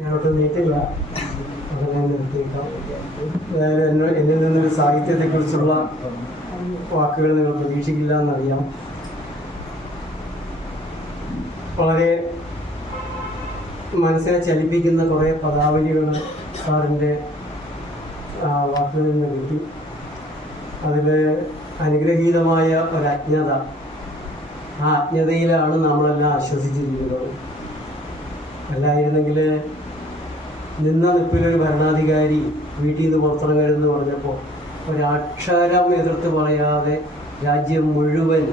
ഞാനോട്ട് നീട്ടില്ല അങ്ങനെ നിർത്തിയേക്കാം എന്നിൽ നിന്നൊരു സാഹിത്യത്തെക്കുറിച്ചുള്ള വാക്കുകൾ നിങ്ങൾ പ്രതീക്ഷിക്കില്ല എന്നറിയാം. വളരെ മനസ്സിനെ ചലിപ്പിക്കുന്ന കുറേ പദാവലികൾ സാറിന്റെ വാക്കുകളിൽ നിന്ന് കിട്ടി. അതിൽ അനുഗ്രഹീതമായ ഒരു അജ്ഞത ആ അജ്ഞതയിലാണ് നമ്മളെല്ലാം ആശ്വസിച്ചിരിക്കുന്നത്. അല്ലായിരുന്നെങ്കിൽ നിന്ന നിപ്പിലൊരു ഭരണാധികാരി വീട്ടിൽ നിന്ന് പുറത്തിറങ്ങരുതെന്ന് പറഞ്ഞപ്പോൾ ഒരക്ഷരം എതിർത്ത് പറയാതെ രാജ്യം മുഴുവൻ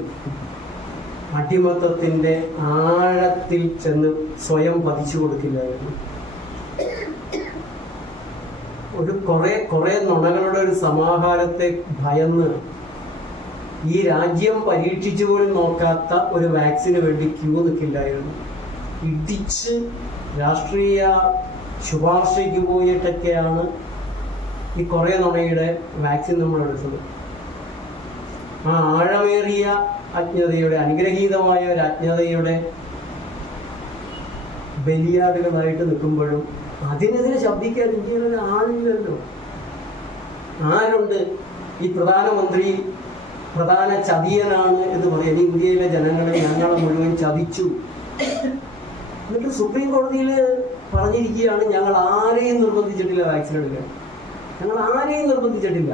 അടിമത്തത്തിന്റെ ആഴത്തിൽ ചെന്ന് സ്വയം പതിച്ചു കൊടുക്കില്ലായിരുന്നു. ഒരു കുറേ കുറേ നുണകളുടെ ഒരു സമാഹാരത്തെ ഭയന്ന് ഈ രാജ്യം പരീക്ഷിച്ചു പോലും നോക്കാത്ത ഒരു വാക്സിന് വേണ്ടി ക്യൂ നിൽക്കില്ലായിരുന്നു. ഇടിച്ച് രാഷ്ട്രീയ ശുപാർശയ്ക്ക് പോയിട്ടൊക്കെയാണ് ഈ കുറേ നുണയുടെ വാക്സിൻ നമ്മൾ എടുത്തത് ആ ആഴമേറിയ അജ്ഞതയുടെ അനുഗ്രഹീതമായ ഒരു അജ്ഞതയുടെ ബലിയാടുകളായിട്ട് നിൽക്കുമ്പോഴും അതിനെതിരെ ശബ്ദിക്കാൻ ഇന്ത്യയിൽ ആളില്ലല്ലോ. ആരുണ്ട് ഈ പ്രധാനമന്ത്രി പ്രധാന ചതിയനാണ് എന്ന് പറയാൻ ഇന്ത്യയിലെ ജനങ്ങളെ ഞങ്ങളെ മുഴുവൻ ചതിച്ചു. എന്നിട്ട് സുപ്രീം കോടതിയിൽ പറഞ്ഞിരിക്കുകയാണ് ഞങ്ങൾ ആരെയും നിർബന്ധിച്ചിട്ടില്ല വാക്സിൻ എടുക്കാൻ. ഞങ്ങൾ ആരെയും നിർബന്ധിച്ചിട്ടില്ല.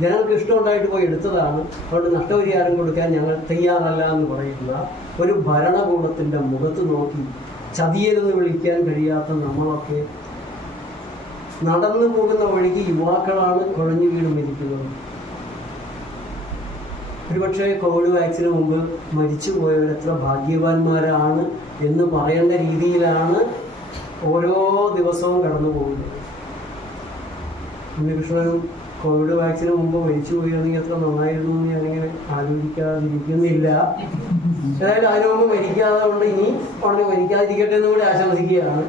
ജനങ്ങൾക്ക് ഇഷ്ടമുണ്ടായിട്ട് പോയി എടുത്തതാണ്. അതുകൊണ്ട് നഷ്ടപരിഹാരം കൊടുക്കാൻ ഞങ്ങൾ തയ്യാറല്ല എന്ന് പറയുന്ന ഒരു ഭരണകൂടത്തിന്റെ മുഖത്ത് നോക്കി ചതിയരെന്ന് വിളിക്കാൻ കഴിയാത്ത നമ്മളൊക്കെ നടന്നു പോകുന്ന വഴിക്ക് യുവാക്കളാണ് കുഴഞ്ഞു വീണ് മരിക്കുന്നത് ഒരുപക്ഷെ കോവിഡ് വാക്സിന് മുമ്പ് മരിച്ചു പോയവരെത്ര ഭാഗ്യവാന്മാരാണ് എന്ന് പറയേണ്ട രീതിയിലാണ് ഓരോ ദിവസവും കടന്നു പോകുന്നു. ഉണ്ണികൃഷ്ണൻ കോവിഡ് വാക്സിന് മുമ്പ് മരിച്ചു പോയിരുന്നെങ്കിൽ എത്ര നന്നായിരുന്നു എന്ന് ഞാനിങ്ങനെ ആലോചിക്കാതിരിക്കുന്നില്ല. ഏതായാലും അതിനു മുമ്പ് മരിക്കാതെ കൊണ്ട് ഇനി ഉടനെ മരിക്കാതിരിക്കട്ടെ എന്ന് കൂടി ആശംസിക്കുകയാണ്.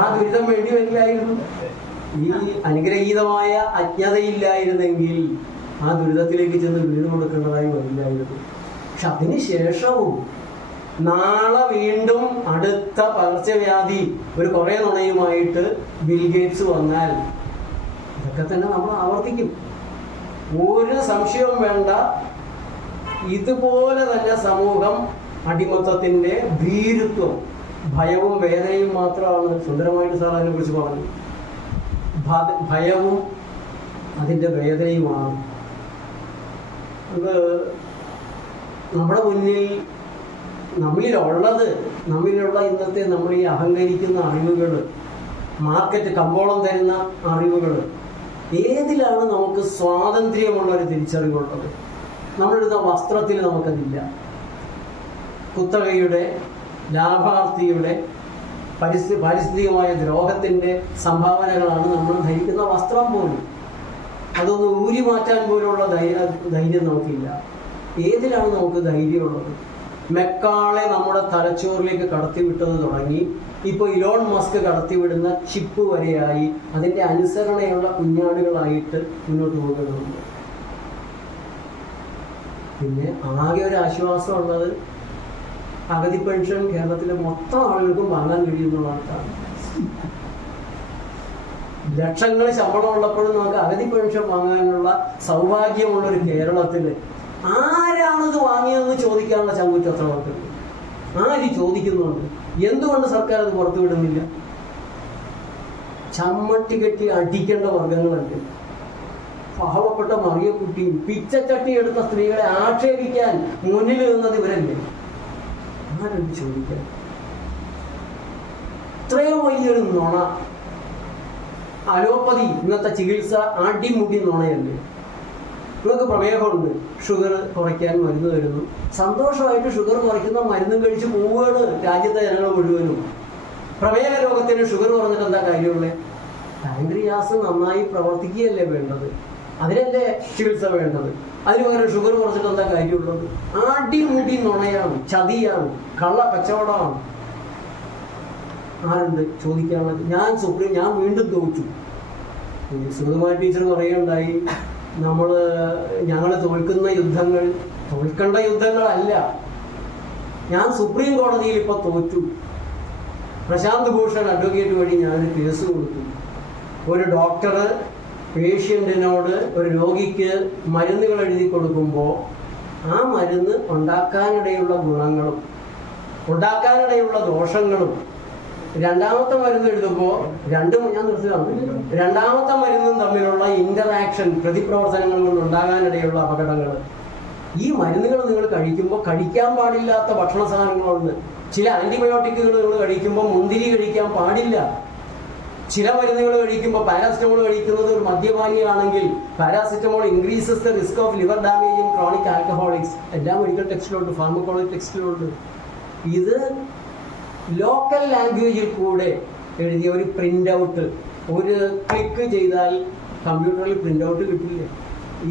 ആ ദുരിതം വേണ്ടി വരില്ലായിരുന്നു. ഈ അനുഗ്രഹീതമായ അജ്ഞതയില്ലായിരുന്നെങ്കിൽ ആ ദുരിതത്തിലേക്ക് ചെന്ന് വീട് കൊടുക്കേണ്ടതായി വരില്ലായിരുന്നു. പക്ഷെ അതിന് ശേഷവും നാളെ വീണ്ടും അടുത്ത പകർച്ചവ്യാധി ഒരു കുറേ നുണയുമായിട്ട് ബിൽഗേറ്റ്സ് വന്നാൽ ഇതൊക്കെ തന്നെ നമ്മൾ ആവർത്തിക്കും. ഒരു സംശയവും വേണ്ട. ഇതുപോലെ തന്നെ സമൂഹം അടിമത്തത്തിന്റെ ഭീരുത്വം ഭയവും വേദനയും മാത്രമാണ് സുന്ദരമായിട്ട് സാർ അതിനെ കുറിച്ച് പറഞ്ഞു ഭയവും അതിന്റെ വേദനയുമാണ്. അത് നമ്മുടെ മുന്നിൽ നമ്മളിലുള്ളത് നമ്മളിലുള്ള ഇന്നത്തെ നമ്മൾ ഈ അഹങ്കരിക്കുന്ന അറിവുകൾ മാർക്കറ്റ് കമ്പോളം തരുന്ന അറിവുകൾ ഏതിലാണ് നമുക്ക് സ്വാതന്ത്ര്യമുള്ള ഒരു തിരിച്ചറിവുള്ളത്? നമ്മളിടുന്ന വസ്ത്രത്തിൽ നമുക്കതില്ല. കുത്തകയുടെ ലാഭാർത്ഥിയുടെ പരിസ്ഥിതി പാരിസ്ഥിതികമായ ദ്രോഹത്തിന്റെ സംഭാവനകളാണ് നമ്മൾ ധരിക്കുന്ന വസ്ത്രം പോലും. അതൊന്ന് ഊരി മാറ്റാൻ പോലുള്ള ധൈര്യ ധൈര്യം നമുക്കില്ല. ഏതിലാണ് നമുക്ക് ധൈര്യമുള്ളത്? മെക്കാളെ നമ്മുടെ തലച്ചോറിലേക്ക് കടത്തിവിട്ടത് തുടങ്ങി. ഇപ്പോൾ ഇലോൺ മസ്ക് കടത്തിവിടുന്ന ചിപ്പ് വരെയായി. അതിന്റെ അനുസരണയുള്ള കുഞ്ഞാടുകളായിട്ട് മുന്നോട്ട് പോകുന്നുണ്ട് പിന്നെ ആകെ ഒരു ആശ്വാസം ആശ്വാസമുള്ളത് അഗതി പെൻഷൻ കേരളത്തിലെ മൊത്തം ആളുകൾക്കും വാങ്ങാൻ കഴിയുന്നുള്ളതാണ് ലക്ഷങ്ങൾ ശമ്പളം ഉള്ളപ്പോഴും നമുക്ക് അഗതി പെൻഷൻ വാങ്ങാനുള്ള സൗഭാഗ്യമുള്ള ഒരു കേരളത്തിൽ ആരാണിത് വാങ്ങിയതെന്ന് ചോദിക്കാനുള്ള ചങ്കുറ്റത്ര അവർക്കുണ്ട് ആര് ചോദിക്കുന്നുണ്ട്? എന്തുകൊണ്ട് സർക്കാർ അത് പുറത്തുവിടുന്നില്ല? ചമ്മട്ടി കെട്ടി അടിക്കേണ്ട വർഗങ്ങളുണ്ട് പാവപ്പെട്ട മറിയക്കുട്ടിയും പിച്ചച്ചട്ടി എടുത്ത സ്ത്രീകളെ ആക്ഷേപിക്കാൻ മുന്നിൽ നിന്നത് ഇവരല്ലേ? ആരുണ്ട് ചോദിക്കാൻ? ഇത്രയും വലിയൊരു നുണ. അലോപ്പതി ഇന്നത്തെ ചികിത്സ അടിമുടി നുണയല്ലേ? നിങ്ങൾക്ക് പ്രമേഹമുണ്ട്. ഷുഗർ കുറയ്ക്കാൻ മരുന്ന് തരുന്നു. സന്തോഷമായിട്ട് ഷുഗർ കുറയ്ക്കുന്ന മരുന്നും കഴിച്ച് പോവുകയാണ് രാജ്യത്തെ ജനങ്ങൾ മുഴുവനും. പ്രമേഹ രോഗത്തിന് ഷുഗർ കുറഞ്ഞിട്ട് എന്താ കാര്യമുള്ളത് പാൻക്രിയാസ് നന്നായി പ്രവർത്തിക്കുകയല്ലേ വേണ്ടത്? അതിനല്ലേ ചികിത്സ വേണ്ടത്? അതിന് പകരം ഷുഗർ കുറച്ചിട്ട് എന്താ കാര്യമുള്ളത്? അടിമുടി നുണയാണ് ചതിയാണ് കള്ള കച്ചവടമാണ്. ആരുണ്ട് ചോദിക്കാനുള്ളത്? ഞാൻ സുപ്രീം ഞാൻ വീണ്ടും ഈ സുഗതമായ ടീച്ചർ പറയുകയുണ്ടായി നമ്മൾ ഞങ്ങൾ തോൽക്കുന്ന യുദ്ധങ്ങൾ തോൽക്കേണ്ട യുദ്ധങ്ങളല്ല. ഞാൻ സുപ്രീം കോടതിയിൽ ഇപ്പോൾ തോറ്റു. പ്രശാന്ത് ഭൂഷൺ അഡ്വക്കേറ്റ് വഴി ഞാൻ കേസ് കൊടുത്തു. ഒരു ഡോക്ടർ പേഷ്യന്റിനോട് ഒരു രോഗിക്ക് മരുന്നുകൾ എഴുതി കൊടുക്കുമ്പോൾ ആ മരുന്ന് ഉണ്ടാക്കാനിടയുള്ള ഗുണങ്ങളും ഉണ്ടാക്കാനിടയുള്ള ദോഷങ്ങളും രണ്ടാമത്തെ മരുന്ന് എഴുതുമ്പോൾ രണ്ടും ഞാൻ നിർത്തിയതാണ് രണ്ടാമത്തെ മരുന്നും തമ്മിലുള്ള ഇന്ററാക്ഷൻ പ്രതിപ്രവർത്തനങ്ങൾ കൊണ്ട് ഉണ്ടാകാനിടയുള്ള അപകടങ്ങൾ. ഈ മരുന്നുകൾ നിങ്ങൾ കഴിക്കുമ്പോൾ കഴിക്കാൻ പാടില്ലാത്ത ഭക്ഷണ സാധനങ്ങളുണ്ട്. ചില ആന്റിബയോട്ടിക്കുകൾ നിങ്ങൾ കഴിക്കുമ്പോൾ മുന്തിരി കഴിക്കാൻ പാടില്ല. ചില മരുന്നുകൾ കഴിക്കുമ്പോൾ പാരാസിറ്റമോൾ കഴിക്കുന്നത് ഒരു മദ്യപാനിയാണെങ്കിൽ paracetamol increases the risk of liver ഡാമേജും chronic alcoholics എല്ലാ മെഡിക്കൽ ടെക്സ്റ്റിലുണ്ട് ഫാർമക്കോളജി ടെക്സ്റ്റിലുണ്ട് ഇത് ലോക്കൽ ലാംഗ്വേജിൽ കൂടെ എഴുതിയ ഒരു പ്രിന്റ് ഔട്ട് ഒരു ക്ലിക്ക് ചെയ്താൽ കമ്പ്യൂട്ടറിൽ പ്രിന്റ് ഔട്ട് കിട്ടില്ല.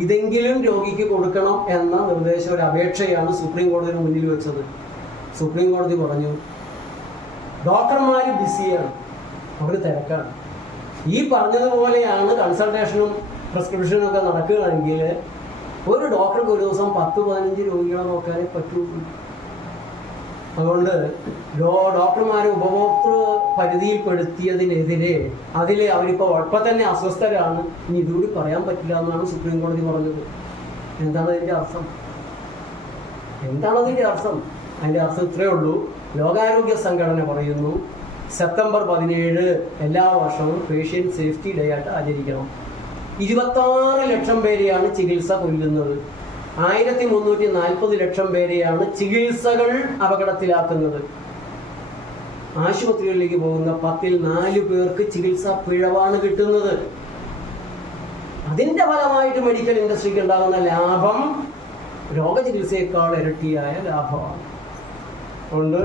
ഇതെങ്കിലും രോഗിക്ക് കൊടുക്കണം എന്ന നിർദ്ദേശം ഒരു അപേക്ഷയാണ് സുപ്രീം കോടതിയുടെ മുന്നിൽ വെച്ചത്. സുപ്രീം കോടതി പറഞ്ഞു ഡോക്ടർമാർ ബിസിയാണ്. അവർ തിരക്കാണ്. ഈ പറഞ്ഞതുപോലെയാണ് കൺസൾട്ടേഷനും പ്രിസ്ക്രിപ്ഷനും ഒക്കെ നടക്കുകയാണെങ്കിൽ ഒരു ഡോക്ടർക്ക് ഒരു ദിവസം പത്ത് പതിനഞ്ച് രോഗികളെ നോക്കാനേ പറ്റുള്ളൂ അതുകൊണ്ട് ഡോക്ടർമാരെ ഉപഭോക്തൃ പരിധിയിൽപ്പെടുത്തിയതിനെതിരെ അതിൽ അവരിപ്പോൾ ഒപ്പം തന്നെ അസ്വസ്ഥരാണ്. ഇനി ഇതുകൂടി പറയാൻ പറ്റില്ല എന്നാണ് സുപ്രീം കോടതി പറഞ്ഞത്. എന്താണ് അതിന്റെ അർത്ഥം? എന്താണ് അതിന്റെ അർത്ഥം? അതിന്റെ അർത്ഥം ഇത്രയേ ഉള്ളൂ. ലോകാരോഗ്യ സംഘടന പറയുന്നു സെപ്റ്റംബർ പതിനേഴ് എല്ലാ വർഷവും പേഷ്യൻ സേഫ്റ്റി ഡേ ആയിട്ട് ആചരിക്കണം. ഇരുപത്താറ് ലക്ഷം പേരെയാണ് ചികിത്സ കൊല്ലുന്നത്. ആയിരത്തി മുന്നൂറ്റി നാൽപ്പത് ലക്ഷം പേരെയാണ് ചികിത്സകൾ അപകടത്തിലാക്കുന്നത്. ആശുപത്രികളിലേക്ക് പോകുന്ന പത്തിൽ നാല് പേർക്ക് ചികിത്സാ പിഴവാണ് കിട്ടുന്നത്. അതിന്റെ ഫലമായിട്ട് മെഡിക്കൽ ഇൻഡസ്ട്രിക്ക് ഉണ്ടാകുന്ന ലാഭം രോഗചികിത്സയേക്കാൾ ഇരട്ടിയായ ലാഭമാണ്. അതുകൊണ്ട്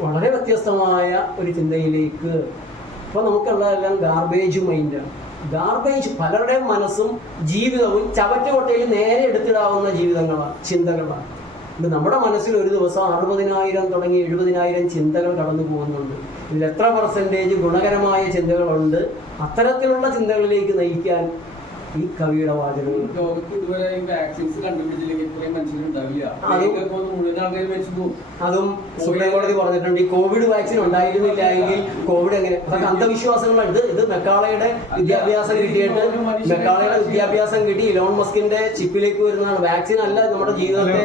വളരെ വ്യത്യസ്തമായ ഒരു ചിന്തയിലേക്ക് ഇപ്പൊ നമുക്കുള്ളതെല്ലാം ഗാർബേജ് മൈൻഡാണ് ഗാർബേജ് പലരുടെയും മനസ്സും ജീവിതവും ചവറ്റുകൊട്ടയിൽ നേരെ എടുത്തിടാവുന്ന ജീവിതങ്ങളാണ് ചിന്തകളാണ് നമ്മുടെ മനസ്സിൽ ഒരു ദിവസം അറുപതിനായിരം തുടങ്ങി എഴുപതിനായിരം ചിന്തകൾ കടന്നു പോകുന്നുണ്ട്. ഇതിൽ എത്ര പെർസെന്റേജ് ഗുണകരമായ ചിന്തകളുണ്ട്? അത്തരത്തിലുള്ള ചിന്തകളിലേക്ക് നയിക്കാൻ ഈ കവിയുടെ വാചകം. ലോകത്ത് ഇതുവരെ വാക്സിൻസ് കണ്ടുപിടിച്ചില്ലെങ്കിൽ ഇത്രയും മനുഷ്യരുണ്ടാവില്ല അത് ഇതിപ്പോ മുഴുവൻ ആൾക്കാർ മരിച്ചു പോകും. അതും സുപ്രീം കോടതി പറഞ്ഞിട്ടുണ്ട് ഈ കോവിഡ് വാക്സിൻ ഉണ്ടായിരുന്നില്ല എങ്കിൽ കോവിഡ് എങ്ങനെ അന്ധവിശ്വാസങ്ങളാണ്. ഇത് ഇത് മെക്കാളയുടെ വിദ്യാഭ്യാസം കിട്ടിയിട്ട് മെക്കാളയുടെ വിദ്യാഭ്യാസം കിട്ടി ഇലോൺ മസ്കിന്റെ ചിപ്പിലേക്ക് വരുന്നതാണ്. വാക്സിൻ അല്ല നമ്മുടെ ജീവിതത്തെ